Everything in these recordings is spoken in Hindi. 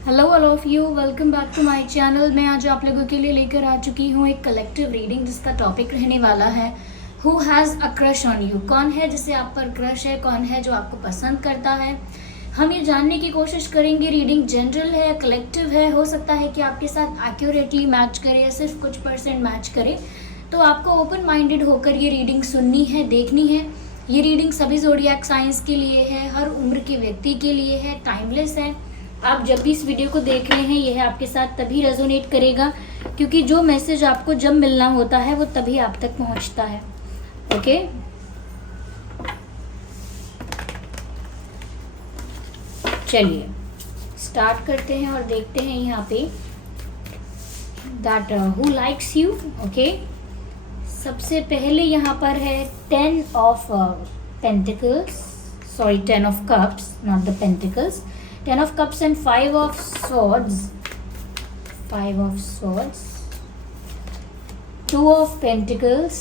Hello all of you, welcome back to my channel. मैं आज आप लोगों के लिए लेकर आ चुकी हूँ एक कलेक्टिव रीडिंग जिसका टॉपिक रहने वाला है who has a crush on you. कौन है जिसे आप पर क्रश है, कौन है जो आपको पसंद करता है। हम ये जानने की कोशिश करेंगे। रीडिंग जनरल है, कलेक्टिव है, हो सकता है कि आपके साथ एक्यूरेटली मैच करे या सिर्फ कुछ परसेंट मैच करे। तो आपको ओपन माइंडेड होकर ये रीडिंग सुननी है, देखनी है। ये रीडिंग सभी ज़ोडिएक साइंस के लिए है, हर उम्र के व्यक्ति के लिए है, टाइमलेस है। आप जब भी इस वीडियो को देख रहे हैं यह आपके साथ तभी रेजोनेट करेगा क्योंकि जो मैसेज आपको जब मिलना होता है वो तभी आप तक पहुंचता है। ओके, चलिए स्टार्ट करते हैं और देखते हैं यहाँ पे that who likes you. Okay, सबसे पहले यहाँ पर है 10 of pentacles, sorry 10 of cups, not the pentacles. 10 of cups and 5 of swords, 5 of swords, 2 of pentacles,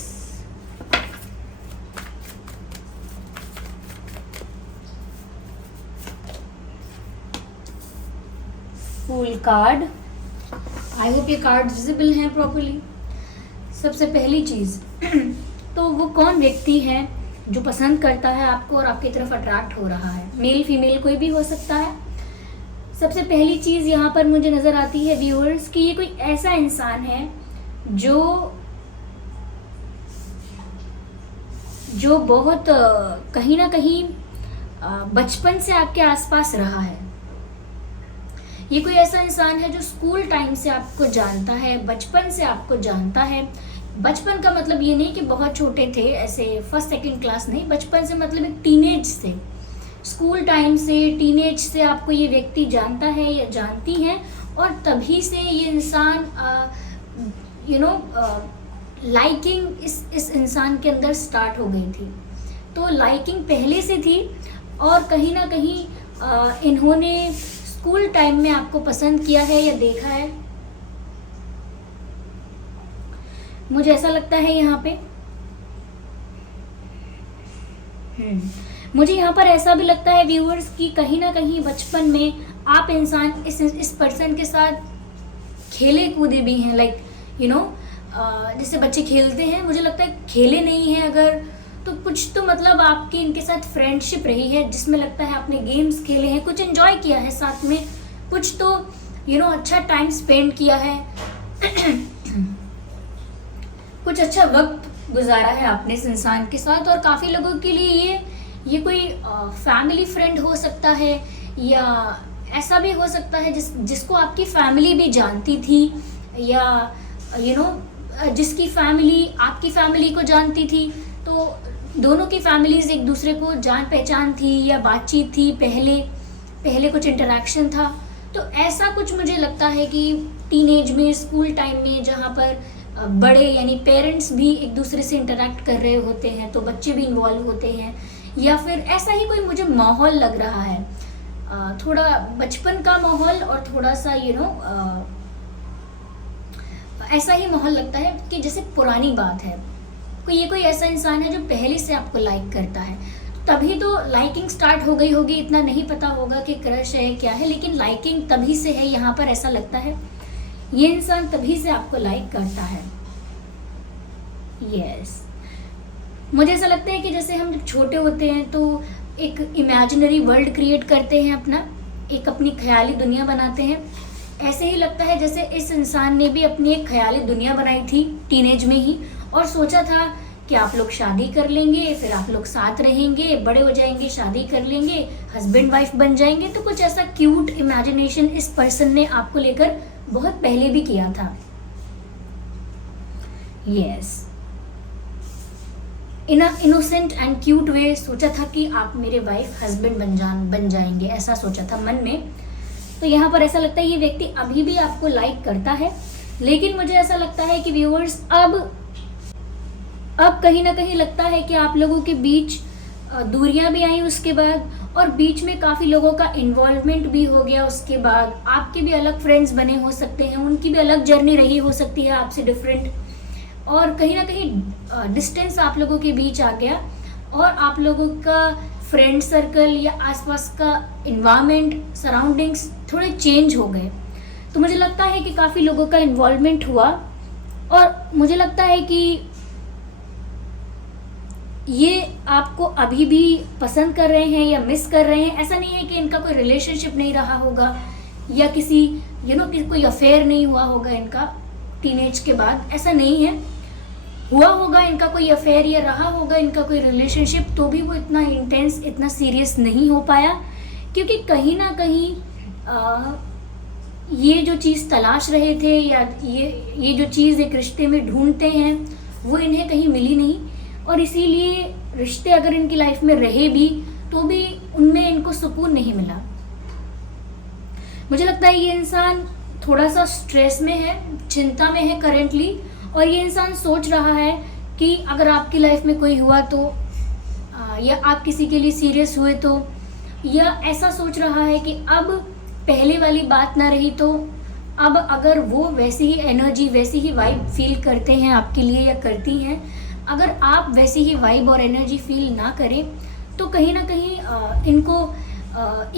Fool card। I hope ये कार्ड विजिबल हैं प्रॉपरली। सबसे पहली चीज तो वो कौन व्यक्ति है जो पसंद करता है आपको और आपकी तरफ अट्रैक्ट हो रहा है। मेल फीमेल कोई भी हो सकता है। सबसे पहली चीज़ यहाँ पर मुझे नज़र आती है व्यूअर्स कि ये कोई ऐसा इंसान है जो बहुत कहीं ना कहीं बचपन से आपके आसपास रहा है। ये कोई ऐसा इंसान है जो स्कूल टाइम से आपको जानता है, बचपन से आपको जानता है। बचपन का मतलब ये नहीं कि बहुत छोटे थे, ऐसे फर्स्ट सेकंड क्लास नहीं, बचपन से मतलब एक टीनेज से, स्कूल टाइम से, टीनेज से आपको ये व्यक्ति जानता है या जानती है और तभी से ये इंसान लाइकिंग इस इंसान के अंदर स्टार्ट हो गई थी। तो लाइकिंग पहले से थी और कहीं ना कहीं इन्होंने स्कूल टाइम में आपको पसंद किया है या देखा है। मुझे ऐसा लगता है यहाँ पे मुझे यहाँ पर ऐसा भी लगता है व्यूअर्स कि कहीं ना कहीं बचपन में आप इंसान इस पर्सन के साथ खेले कूदे भी हैं। लाइक जैसे बच्चे खेलते हैं, मुझे लगता है खेले नहीं हैं अगर तो कुछ तो मतलब आपकी इनके साथ फ्रेंडशिप रही है जिसमें लगता है आपने गेम्स खेले हैं, कुछ एंजॉय किया है साथ में, कुछ तो अच्छा टाइम स्पेंड किया है कुछ अच्छा वक्त गुजारा है आपने इस इंसान के साथ। और काफ़ी लोगों के लिए ये कोई फैमिली फ्रेंड हो सकता है या ऐसा भी हो सकता है जिसको आपकी फैमिली भी जानती थी या जिसकी फैमिली आपकी फैमिली को जानती थी। तो दोनों की फैमिलीज एक दूसरे को जान पहचान थी या बातचीत थी, पहले कुछ इंटरेक्शन था। तो ऐसा कुछ मुझे लगता है कि टीनेज में, स्कूल टाइम में, जहाँ पर बड़े यानी पेरेंट्स भी एक दूसरे से इंटरेक्ट कर रहे होते हैं तो बच्चे भी इन्वॉल्व होते हैं, या फिर ऐसा ही कोई मुझे माहौल लग रहा है, थोड़ा बचपन का माहौल और थोड़ा सा ऐसा ही माहौल लगता है कि जैसे पुरानी बात है। ये कोई ऐसा इंसान है जो पहले से आपको लाइक करता है, तभी तो लाइकिंग स्टार्ट हो गई होगी। इतना नहीं पता होगा कि क्रश है क्या है, लेकिन लाइकिंग तभी से है। यहाँ पर ऐसा लगता है ये इंसान तभी से आपको लाइक करता है। यस, मुझे ऐसा लगता है कि जैसे हम जब छोटे होते हैं तो एक इमेजिनरी वर्ल्ड क्रिएट करते हैं, अपनी ख्याली दुनिया बनाते हैं। ऐसे ही लगता है जैसे इस इंसान ने भी अपनी एक ख्याली दुनिया बनाई थी टीनेज में ही और सोचा था कि आप लोग शादी कर लेंगे, फिर आप लोग साथ रहेंगे, बड़े हो जाएंगे, शादी कर लेंगे, हस्बैंड वाइफ बन जाएंगे। तो कुछ ऐसा क्यूट इमेजिनेशन इस पर्सन ने आपको लेकर बहुत पहले भी किया था। Yes, in a innocent and cute way सोचा था कि आप मेरे वाइफ हस्बैंड बन जाएंगे, ऐसा सोचा था मन में। तो यहाँ पर ऐसा लगता है ये व्यक्ति अभी भी आपको लाइक करता है, लेकिन मुझे ऐसा लगता है कि व्यूअर्स अब कहीं ना कहीं लगता है कि आप लोगों के बीच दूरियां भी आई उसके बाद, और बीच में काफ़ी लोगों का इन्वॉल्वमेंट भी हो गया। उसके बाद आपके भी अलग फ्रेंड्स बने हो सकते हैं, उनकी भी अलग जर्नी रही हो सकती है आपसे डिफरेंट, और कहीं ना कहीं डिस्टेंस आप लोगों के बीच आ गया और आप लोगों का फ्रेंड सर्कल या आसपास का इन्वायरमेंट, सराउंडिंग्स थोड़े चेंज हो गए। तो मुझे लगता है कि काफ़ी लोगों का इन्वॉल्वमेंट हुआ, और मुझे लगता है कि ये आपको अभी भी पसंद कर रहे हैं या मिस कर रहे हैं। ऐसा नहीं है कि इनका कोई रिलेशनशिप नहीं रहा होगा या किसी कोई अफेयर नहीं हुआ होगा इनका टीनेज के बाद, ऐसा नहीं है। हुआ होगा इनका कोई अफेयर या रहा होगा इनका कोई रिलेशनशिप, तो भी वो इतना इंटेंस, इतना सीरियस नहीं हो पाया, क्योंकि कहीं ना कहीं ये जो चीज़ तलाश रहे थे या ये जो चीज़ एक रिश्ते में ढूंढते हैं वो इन्हें कहीं मिली नहीं, और इसीलिए रिश्ते अगर इनकी लाइफ में रहे भी तो भी उनमें इनको सुकून नहीं मिला। मुझे लगता है ये इंसान थोड़ा सा स्ट्रेस में है, चिंता में है करेंटली, और ये इंसान सोच रहा है कि अगर आपकी लाइफ में कोई हुआ तो या आप किसी के लिए सीरियस हुए तो, या ऐसा सोच रहा है कि अब पहले वाली बात ना रही तो अब अगर वो वैसी ही एनर्जी, वैसी ही वाइब फील करते हैं आपके लिए या करती हैं, अगर आप वैसी ही वाइब और एनर्जी फील ना करें तो कहीं ना कहीं इनको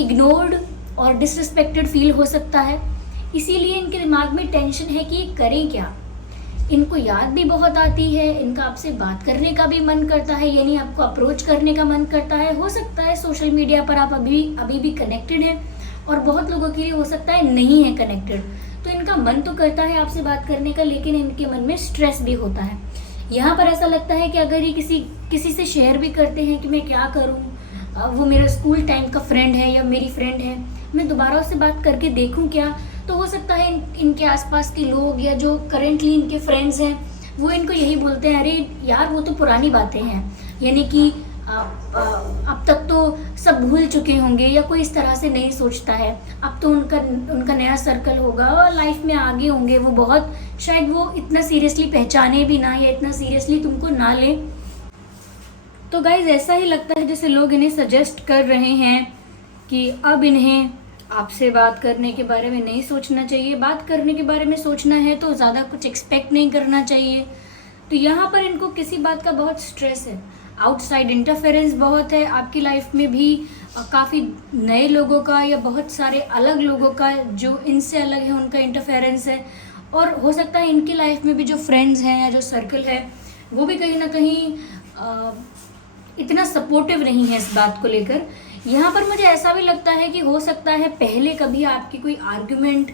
इग्नोर्ड और डिसरिस्पेक्टेड फील हो सकता है। इसीलिए इनके दिमाग में टेंशन है कि ये करें क्या। इनको याद भी बहुत आती है, इनका आपसे बात करने का भी मन करता है, यानी आपको अप्रोच करने का मन करता है। हो सकता है सोशल मीडिया पर आप अभी भी कनेक्टेड हैं, और बहुत लोगों के लिए हो सकता है नहीं है कनेक्टेड, तो इनका मन तो करता है आपसे बात करने का, लेकिन इनके मन में स्ट्रेस भी होता है। यहाँ पर ऐसा लगता है कि अगर ये किसी से शेयर भी करते हैं कि मैं क्या करूँ, वो मेरा स्कूल टाइम का फ्रेंड है या मेरी फ्रेंड है, मैं दोबारा उससे बात करके देखूँ क्या, तो हो सकता है इनके आसपास के लोग या जो करेंटली इनके फ्रेंड्स हैं वो इनको यही बोलते हैं, अरे यार वो तो पुरानी बातें हैं, यानी कि अब तक तो सब भूल चुके होंगे, या कोई इस तरह से नहीं सोचता है, अब तो उनका नया सर्कल होगा और लाइफ में आगे होंगे वो बहुत, शायद वो इतना सीरियसली पहचाने भी ना या इतना सीरियसली तुमको ना ले। तो गाइज ऐसा ही लगता है जैसे लोग इन्हें सजेस्ट कर रहे हैं कि अब इन्हें आपसे बात करने के बारे में नहीं सोचना चाहिए, बात करने के बारे में सोचना है तो ज़्यादा कुछ एक्सपेक्ट नहीं करना चाहिए। तो यहाँ पर इनको किसी बात का बहुत स्ट्रेस है, आउटसाइड इंटरफेरेंस बहुत है, आपकी लाइफ में भी काफ़ी नए लोगों का या बहुत सारे अलग लोगों का जो इनसे अलग है उनका इंटरफेरेंस है, और हो सकता है इनकी लाइफ में भी जो फ्रेंड्स हैं या जो सर्कल है वो भी कहीं ना कहीं इतना सपोर्टिव नहीं है इस बात को लेकर। यहाँ पर मुझे ऐसा भी लगता है कि हो सकता है पहले कभी आपकी कोई आर्ग्यूमेंट,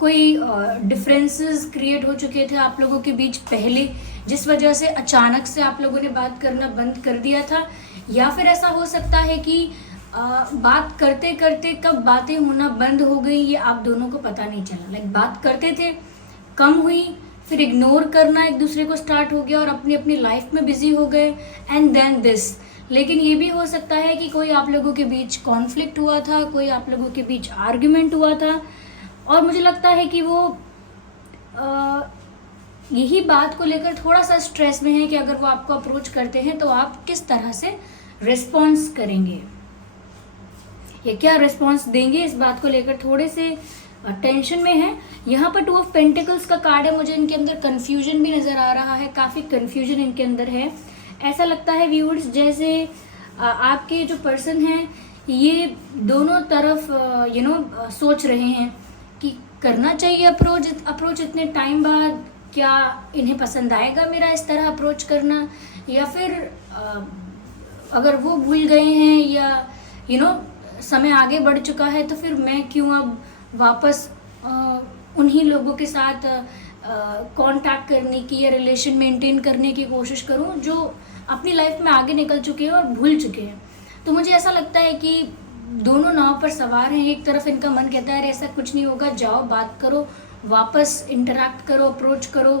कोई डिफरेंसेस क्रिएट हो चुके थे आप लोगों के बीच पहले, जिस वजह से अचानक से आप लोगों ने बात करना बंद कर दिया था, या फिर ऐसा हो सकता है कि बात करते करते कब बातें होना बंद हो गई ये आप दोनों को पता नहीं चला। लाइक बात करते थे, कम हुई, फिर इग्नोर करना एक दूसरे को स्टार्ट हो गया और अपनी अपनी लाइफ में बिजी हो गए, एंड देन दिस। लेकिन ये भी हो सकता है कि कोई आप लोगों के बीच कॉन्फ्लिक्ट हुआ था, कोई आप लोगों के बीच आर्ग्यूमेंट हुआ था, और मुझे लगता है कि वो यही बात को लेकर थोड़ा सा स्ट्रेस में है कि अगर वो आपको अप्रोच करते हैं तो आप किस तरह से रिस्पॉन्स करेंगे या क्या रिस्पॉन्स देंगे, इस बात को लेकर थोड़े से टेंशन में है। यहाँ पर 2 ऑफ पेंटिकल्स का कार्ड है, मुझे इनके अंदर कन्फ्यूजन भी नज़र आ रहा है, काफ़ी कन्फ्यूजन इनके अंदर है। ऐसा लगता है व्यूअर्स जैसे आपके जो पर्सन हैं ये दोनों तरफ सोच रहे हैं कि करना चाहिए अप्रोच इतने टाइम बाद, क्या इन्हें पसंद आएगा मेरा इस तरह अप्रोच करना, या फिर अगर वो भूल गए हैं या समय आगे बढ़ चुका है तो फिर मैं क्यों अब वापस उन्हीं लोगों के साथ कांटेक्ट करने की या रिलेशन मेंटेन करने की कोशिश करूं जो अपनी लाइफ में आगे निकल चुके हैं और भूल चुके हैं। तो मुझे ऐसा लगता है कि दोनों नाव पर सवार हैं। एक तरफ इनका मन कहता है ऐसा कुछ नहीं होगा, जाओ बात करो, वापस इंटरैक्ट करो, अप्रोच करो,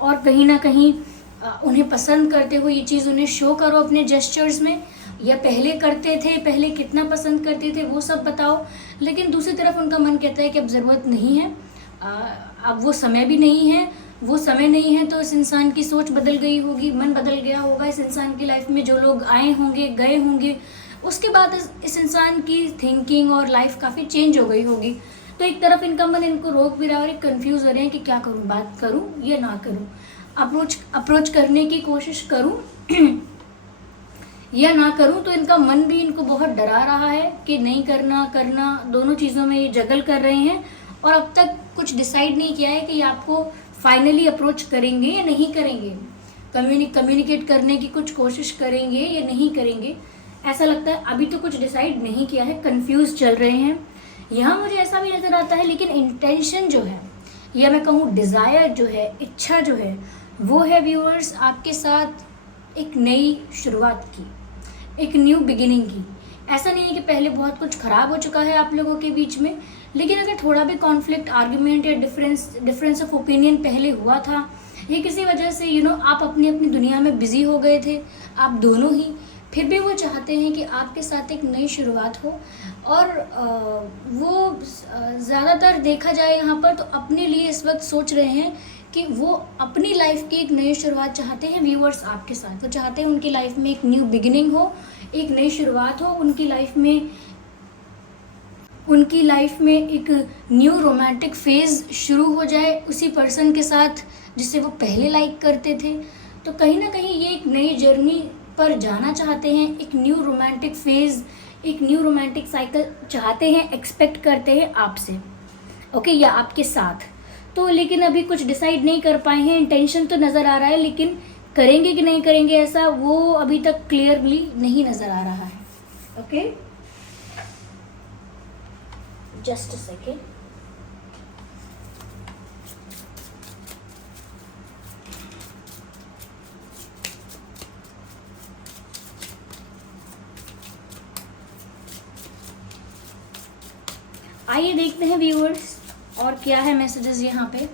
और कहीं ना कहीं उन्हें पसंद करते हो ये चीज़ उन्हें शो करो अपने जेस्चर्स में, या पहले करते थे, पहले कितना पसंद करते थे वो सब बताओ। लेकिन दूसरी तरफ उनका मन कहता है कि अब ज़रूरत नहीं है, अब वो समय भी नहीं है, वो समय नहीं है, तो इस इंसान की सोच बदल गई होगी, मन बदल गया होगा इस इंसान की लाइफ में, जो लोग आए होंगे गए होंगे, उसके बाद इस इंसान की थिंकिंग और लाइफ काफ़ी चेंज हो गई होगी। तो एक तरफ इनका मन इनको रोक भी रहा है और कंफ्यूज हो रहे हैं कि क्या करूं, बात करूं या ना करूं, अप्रोच करने की कोशिश करूं या ना करूं, तो इनका मन भी इनको बहुत डरा रहा है कि नहीं करना करना, दोनों चीज़ों में ये जगल कर रहे हैं और अब तक कुछ डिसाइड नहीं किया है कि ये आपको फाइनली अप्रोच करेंगे या नहीं करेंगे, कम्युनिकेट करने की कुछ कोशिश करेंगे या नहीं करेंगे। ऐसा लगता है अभी तो कुछ डिसाइड नहीं किया है, कंफ्यूज चल रहे हैं। यहाँ मुझे ऐसा भी नज़र आता है, लेकिन इंटेंशन जो है या मैं कहूँ डिज़ायर जो है, इच्छा जो है, वो है व्यूअर्स आपके साथ एक नई शुरुआत की, एक न्यू बिगिनिंग की। ऐसा नहीं है कि पहले बहुत कुछ ख़राब हो चुका है आप लोगों के बीच में, लेकिन अगर थोड़ा भी कॉन्फ्लिक्ट, आर्ग्यूमेंट या डिफरेंस ऑफ ओपिनियन पहले हुआ था, ये किसी वजह से आप अपनी अपनी दुनिया में बिज़ी हो गए थे, आप दोनों ही, फिर भी वो चाहते हैं कि आपके साथ एक नई शुरुआत हो। और वो ज़्यादातर देखा जाए यहाँ पर तो अपने लिए इस वक्त सोच रहे हैं कि वो अपनी लाइफ की एक नई शुरुआत चाहते हैं व्यूअर्स आपके साथ। वो चाहते हैं उनकी लाइफ में एक न्यू बिगिनिंग हो, एक नई शुरुआत हो, उनकी लाइफ में एक न्यू रोमांटिक फेज़ शुरू हो जाए उसी पर्सन के साथ जिसे वो पहले लाइक करते थे। तो कहीं ना कहीं ये एक नई जर्नी पर जाना चाहते हैं, एक न्यू रोमांटिक फेज़, एक न्यू रोमांटिक साइकिल चाहते हैं, एक्सपेक्ट करते हैं आपसे, ओके, या आपके साथ। तो लेकिन अभी कुछ डिसाइड नहीं कर पाए हैं, इंटेंशन तो नज़र आ रहा है, लेकिन करेंगे कि नहीं करेंगे ऐसा वो अभी तक क्लियरली नहीं नज़र आ रहा है। Okay, just a second. आइए देखते हैं व्यूअर्स और क्या है मैसेजेस यहाँ पे।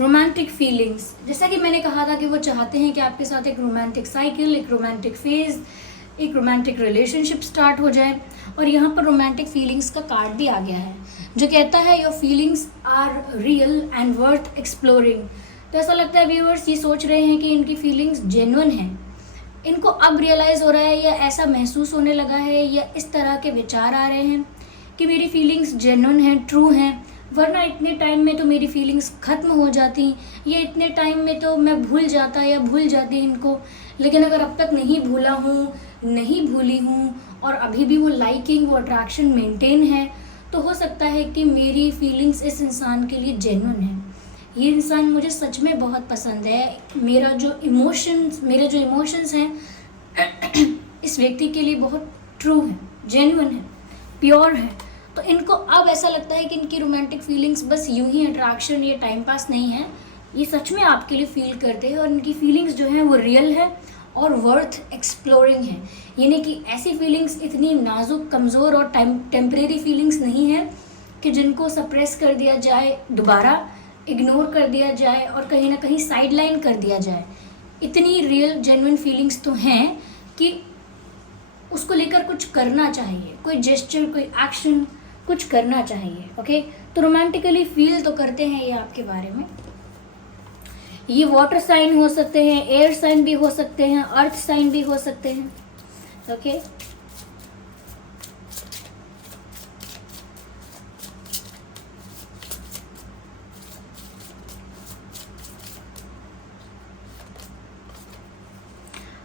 रोमांटिक फीलिंग्स, जैसा कि मैंने कहा था कि वो चाहते हैं कि आपके साथ एक रोमांटिक साइकिल, एक रोमांटिक फेज, एक रोमांटिक रिलेशनशिप स्टार्ट हो जाए। और यहाँ पर रोमांटिक फीलिंग्स का कार्ड भी आ गया है जो कहता है your feelings are real and worth exploring. तो ऐसा लगता है व्यूअर्स ये सोच रहे हैं कि इनकी फीलिंग्स जेन्युइन हैं, इनको अब रियलाइज़ हो रहा है या ऐसा महसूस होने लगा है या इस तरह के विचार आ रहे हैं कि मेरी फीलिंग्स जेन्युइन हैं, ट्रू हैं, वरना इतने टाइम में तो मेरी फीलिंग्स ख़त्म हो जाती या इतने टाइम में तो मैं भूल जाता या भूल जाती इनको। लेकिन अगर अब तक नहीं भूला हूँ, नहीं भूली हूँ और अभी भी वो लाइकिंग, वो अट्रैक्शन मेंटेन है, तो हो सकता है कि मेरी फीलिंग्स इस इंसान के लिए जेन्युइन है। ये इंसान मुझे सच में बहुत पसंद है, मेरे जो इमोशंस हैं इस व्यक्ति के लिए बहुत ट्रू है, जेन्युइन है, प्योर है। तो इनको अब ऐसा लगता है कि इनकी रोमांटिक फीलिंग्स बस यूं ही अट्रैक्शन या टाइम पास नहीं है, ये सच में आपके लिए फील करते हैं और इनकी फीलिंग्स जो हैं वो रियल है और वर्थ एक्सप्लोरिंग है। यानी कि ऐसी फीलिंग्स इतनी नाजुक, कमज़ोर और टेम्परेरी फीलिंग्स नहीं है कि जिनको सप्रेस कर दिया जाए, दोबारा इग्नोर कर दिया जाए और कहीं ना कहीं साइडलाइन कर दिया जाए। इतनी रियल जेन्युइन फीलिंग्स तो हैं कि उसको लेकर कुछ करना चाहिए, कोई जेस्चर, कोई एक्शन, कुछ करना चाहिए। ओके, तो रोमांटिकली फील तो करते हैं ये आपके बारे में। ये वाटर साइन हो सकते हैं, एयर साइन भी हो सकते हैं, अर्थ साइन भी हो सकते हैं। Okay,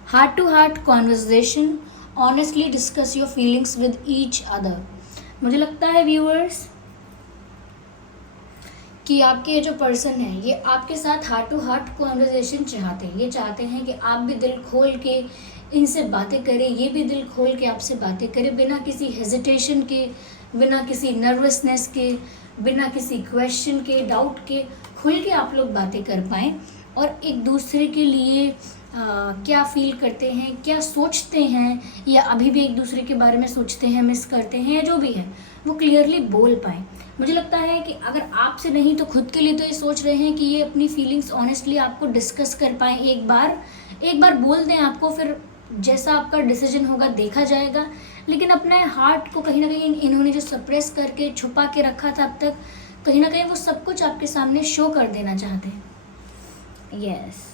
heart to heart conversation, honestly discuss your feelings with each other. मुझे लगता है व्यूअर्स कि आपके ये जो पर्सन है ये आपके साथ हार्ट टू हार्ट कॉन्वर्सेशन चाहते हैं। ये चाहते हैं कि आप भी दिल खोल के इनसे बातें करें, ये भी दिल खोल के आपसे बातें करें, बिना किसी हेजिटेशन के, बिना किसी नर्वसनेस के, बिना किसी क्वेश्चन के, डाउट के, खुल के आप लोग बातें कर पाएँ और एक दूसरे के लिए क्या फील करते हैं, क्या सोचते हैं, या अभी भी एक दूसरे के बारे में सोचते हैं, मिस करते हैं, या जो भी है वो क्लियरली बोल पाएँ। मुझे लगता है कि अगर आपसे नहीं तो खुद के लिए तो ये सोच रहे हैं कि ये अपनी फीलिंग्स ऑनेस्टली आपको डिस्कस कर पाएँ, एक बार बोल दें आपको, फिर जैसा आपका डिसीजन होगा देखा जाएगा। लेकिन अपने हार्ट को कहीं ना कहीं इन्होंने जो सप्रेस करके छुपा के रखा था अब तक, कहीं ना कहीं वो सब कुछ आपके सामने शो कर देना चाहते हैं। Yes,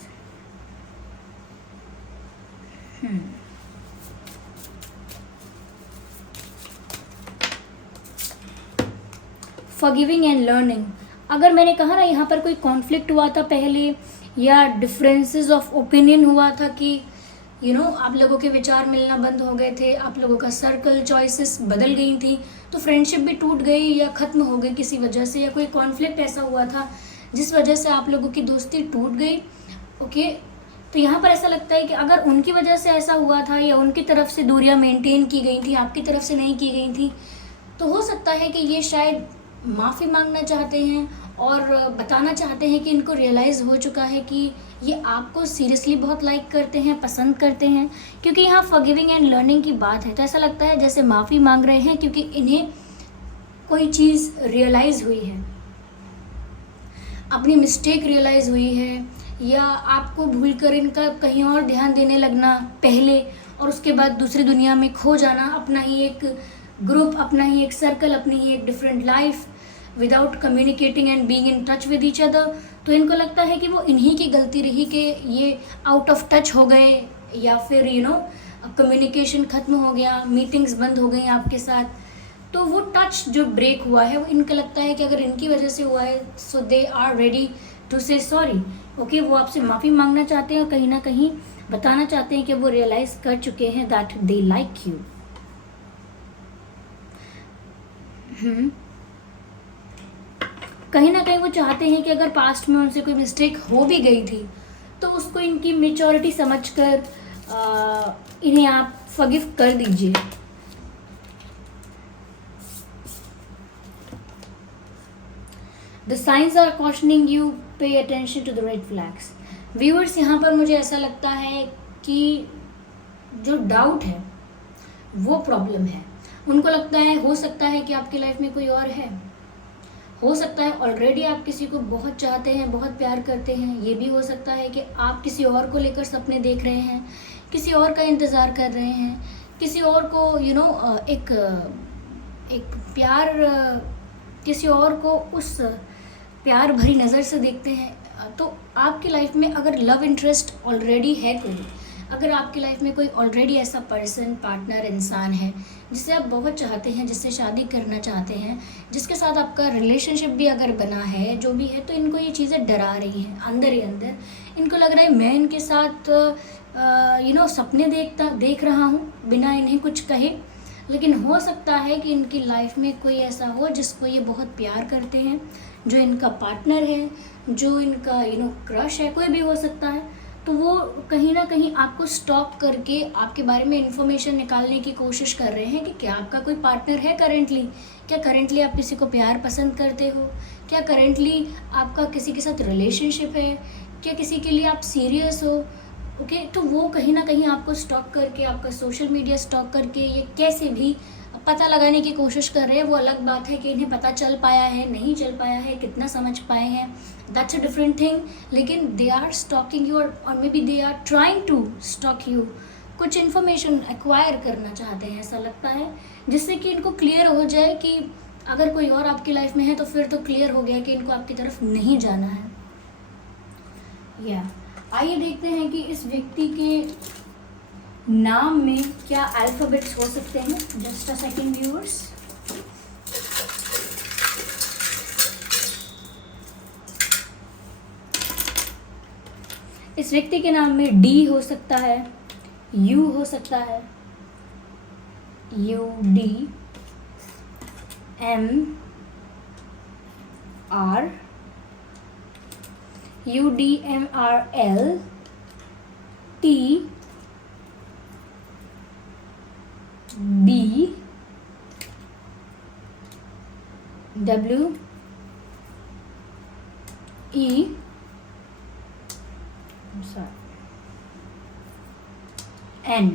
forgiving and learning. अगर मैंने कहा ना यहाँ पर कोई कॉन्फ्लिक्ट हुआ था पहले या डिफरेंसेस ऑफ ओपिनियन हुआ था कि आप लोगों के विचार मिलना बंद हो गए थे, आप लोगों का सर्कल चॉइसेस बदल गई थी, तो फ्रेंडशिप भी टूट गई या ख़त्म हो गई किसी वजह से, या कोई कॉन्फ्लिक्ट ऐसा हुआ था जिस वजह से आप लोगों की दोस्ती टूट गई। ओके, तो यहाँ पर ऐसा लगता है कि अगर उनकी वजह से ऐसा हुआ था या उनकी तरफ से दूरियां मेंटेन की गई थी, आपकी तरफ से नहीं की गई थी, तो हो सकता है कि ये शायद माफ़ी मांगना चाहते हैं और बताना चाहते हैं कि इनको रियलाइज़ हो चुका है कि ये आपको सीरियसली बहुत लाइक करते हैं, पसंद करते हैं, क्योंकि यहाँ फॉरगिविंग एंड लर्निंग की बात है। तो ऐसा लगता है जैसे माफ़ी मांग रहे हैं क्योंकि इन्हें कोई चीज़ रियलाइज़ हुई है, अपनी मिस्टेक रियलाइज़ हुई है, या आपको भूलकर इनका कहीं और ध्यान देने लगना पहले और उसके बाद दूसरी दुनिया में खो जाना, अपना ही एक ग्रुप, अपना ही एक सर्कल, अपनी ही एक different life, without communicating and being in touch with each other. तो इनको लगता है कि वो इन्हीं की गलती रही कि ये आउट ऑफ टच हो गए, या फिर कम्युनिकेशन ख़त्म हो गया, मीटिंग्स बंद हो गई आपके साथ। तो वो टच जो ब्रेक हुआ है वो इनको लगता है कि अगर इनकी वजह से हुआ है, सो दे आर रेडी टू से सॉरी। ओके, वो आपसे माफ़ी मांगना चाहते हैं और कहीं ना कहीं बताना चाहते हैं कि वो रियलाइज़ कर चुके हैं दैट दे लाइक यू। कहीं ना कहीं वो चाहते हैं कि अगर पास्ट में उनसे कोई मिस्टेक हो भी गई थी तो उसको इनकी मेचोरिटी समझकर इन्हें आप फॉरगिव कर दीजिए। The science are cautioning you, pay attention to the red flags. Viewers, यहाँ पर मुझे ऐसा लगता है कि जो डाउट है वो प्रॉब्लम है। उनको लगता है, हो सकता है कि आपकी लाइफ में कोई और है, हो सकता है ऑलरेडी आप किसी को बहुत चाहते हैं, बहुत प्यार करते हैं। ये भी हो सकता है कि आप किसी और को लेकर सपने देख रहे हैं, किसी और का इंतज़ार कर रहे हैं, किसी और को एक प्यार, किसी और को उस प्यार भरी नज़र से देखते हैं। तो आपकी लाइफ में अगर लव इंटरेस्ट ऑलरेडी है कोई, अगर आपकी लाइफ में कोई ऑलरेडी ऐसा पर्सन, पार्टनर, इंसान है जिसे आप बहुत चाहते हैं, जिससे शादी करना चाहते हैं, जिसके साथ आपका रिलेशनशिप भी अगर बना है, जो भी है, तो इनको ये चीज़ें डरा रही हैं अंदर ही अंदर। इनको लग रहा है मैं इनके साथ सपने देख रहा हूँ बिना इन्हें कुछ कहे, लेकिन हो सकता है कि इनकी लाइफ में कोई ऐसा हो जिसको ये बहुत प्यार करते हैं, जो इनका पार्टनर है, जो इनका क्रश है, कोई भी हो सकता है। तो वो कहीं ना कहीं आपको स्टॉक करके आपके बारे में इंफॉर्मेशन निकालने की कोशिश कर रहे हैं कि क्या आपका कोई पार्टनर है करेंटली, क्या करेंटली आप किसी को प्यार पसंद करते हो, क्या करेंटली आपका किसी के साथ रिलेशनशिप है, क्या किसी के लिए आप सीरियस हो। ओके, तो वो कहीं ना कहीं आपको स्टॉक करके, आपका सोशल मीडिया स्टॉक करके ये कैसे भी पता लगाने की कोशिश कर रहे हैं। वो अलग बात है कि इन्हें पता चल पाया है, नहीं चल पाया है, कितना समझ पाए हैं, दैट्स अ डिफरेंट थिंग। लेकिन दे आर स्टॉकिंग यू, और may be they are trying to stalk you. कुछ इन्फॉर्मेशन एक्वायर करना चाहते हैं, ऐसा लगता है, जिससे कि इनको क्लियर हो जाए कि अगर कोई और आपकी लाइफ में है तो फिर तो क्लियर हो गया कि इनको आपकी तरफ नहीं जाना है। आइए देखते हैं कि इस व्यक्ति के नाम में क्या अल्फ़ाबेट्स हो सकते हैं। Just a second viewers. इस व्यक्ति के नाम में डी हो सकता है, यू हो सकता है, U D M R, U D M R L, T B W E N.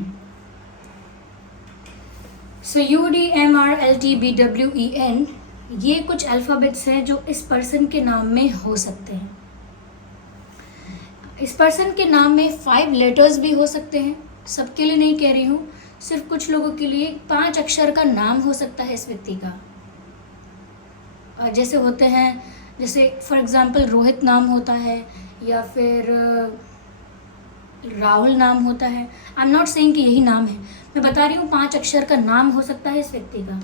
So U D M R L T B W E N, ये कुछ अल्फ़ाबेट्स हैं जो इस पर्सन के नाम में हो सकते हैं। इस पर्सन के नाम में 5 लेटर्स भी हो सकते हैं, सबके लिए नहीं कह रही हूँ, सिर्फ कुछ लोगों के लिए 5 अक्षर का नाम हो सकता है इस व्यक्ति का। जैसे होते हैं, जैसे फॉर एग्जांपल रोहित नाम होता है, या फिर राहुल नाम होता है। आई एम नॉट सेइंग कि यही नाम है, मैं बता रही हूँ 5 अक्षर का नाम हो सकता है इस व्यक्ति का।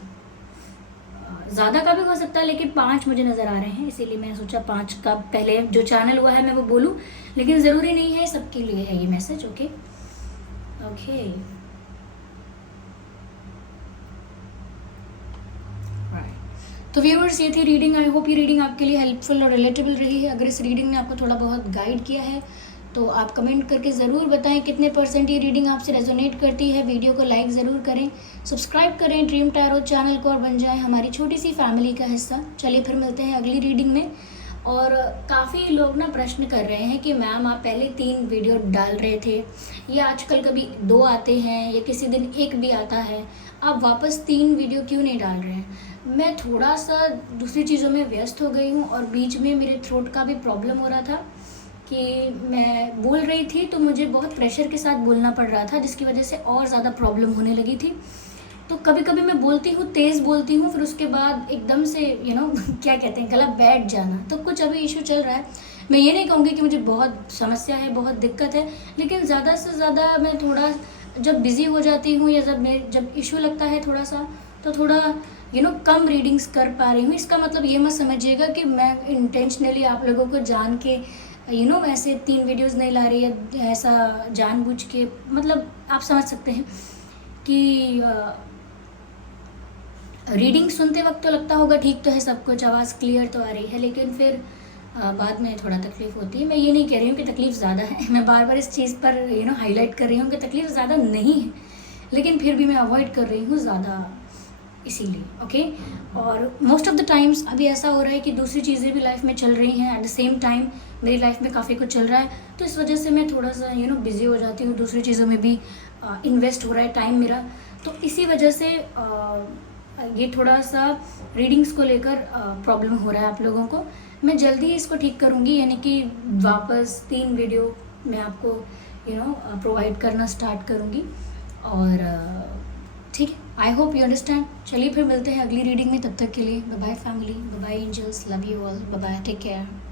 ज़्यादा का भी हो सकता है, लेकिन 5 मुझे नज़र आ रहे हैं, इसीलिए मैंने सोचा 5 का पहले जो चैनल हुआ है मैं वो बोलूँ, लेकिन ज़रूरी नहीं है, सबके लिए है ये मैसेज। ओके ओके तो व्यूअर्स, ये थी रीडिंग। आई होप ये रीडिंग आपके लिए हेल्पफुल और रिलेटेबल रही है। अगर इस रीडिंग ने आपको थोड़ा बहुत गाइड किया है तो आप कमेंट करके ज़रूर बताएं कितने % ये रीडिंग आपसे रेजोनेट करती है। वीडियो को लाइक ज़रूर करें, सब्सक्राइब करें ड्रीम टैरो चैनल को और बन जाएं हमारी छोटी सी फैमिली का हिस्सा। चलिए फिर मिलते हैं अगली रीडिंग में। और काफ़ी लोग ना प्रश्न कर रहे हैं कि मैम आप पहले 3 वीडियो डाल रहे थे, या आजकल कभी 2 आते हैं या किसी दिन 1 भी आता है, आप वापस 3 वीडियो क्यों नहीं डाल रहे हैं? मैं थोड़ा सा दूसरी चीज़ों में व्यस्त हो गई हूँ और बीच में मेरे थ्रोट का भी प्रॉब्लम हो रहा था कि मैं बोल रही थी तो मुझे बहुत प्रेशर के साथ बोलना पड़ रहा था, जिसकी वजह से और ज़्यादा प्रॉब्लम होने लगी थी। तो कभी कभी मैं बोलती हूँ, तेज़ बोलती हूँ, फिर उसके बाद एकदम से क्या कहते हैं, गला बैठ जाना। तो कुछ अभी इशू चल रहा है। मैं ये नहीं कहूँगी कि मुझे बहुत समस्या है, बहुत दिक्कत है, लेकिन ज़्यादा से ज़्यादा मैं थोड़ा जब बिज़ी हो जाती हूँ या जब इशू लगता है थोड़ा सा, तो थोड़ा कम रीडिंग्स कर पा रही हूँ। इसका मतलब ये मत समझिएगा कि मैं इंटेंशनली आप लोगों को जान के ऐसे 3 वीडियोस नहीं ला रही है, ऐसा जानबूझ के, मतलब आप समझ सकते हैं कि रीडिंग सुनते वक्त तो लगता होगा ठीक तो है सब कुछ, आवाज़ क्लियर तो आ रही है, लेकिन फिर बाद में थोड़ा तकलीफ़ होती है। मैं ये नहीं कह रही हूँ कि तकलीफ़ ज़्यादा है, मैं बार बार इस चीज़ पर हाईलाइट कर रही हूँ कि तकलीफ़ ज़्यादा नहीं है, लेकिन फिर भी मैं अवॉइड कर रही हूँ ज़्यादा, इसीलिए। ओके और मोस्ट ऑफ द टाइम्स अभी ऐसा हो रहा है कि दूसरी चीज़ें भी लाइफ में चल रही हैं, एट द सेम टाइम मेरी लाइफ में काफ़ी कुछ चल रहा है, तो इस वजह से मैं थोड़ा सा बिज़ी हो जाती हूँ, दूसरी चीज़ों में भी इन्वेस्ट हो रहा है टाइम मेरा। तो इसी वजह से ये थोड़ा सा रीडिंग्स को लेकर प्रॉब्लम हो रहा है आप लोगों को। मैं जल्दी ही इसको ठीक करूँगी, यानी कि वापस 3 वीडियो मैं आपको प्रोवाइड करना स्टार्ट करूँगी। और ठीक है, आई होप यू अंडरस्टैंड। चलिए फिर मिलते हैं अगली रीडिंग में, तब तक के लिए bye bye family, bye bye angels, love you all, bye bye, take care.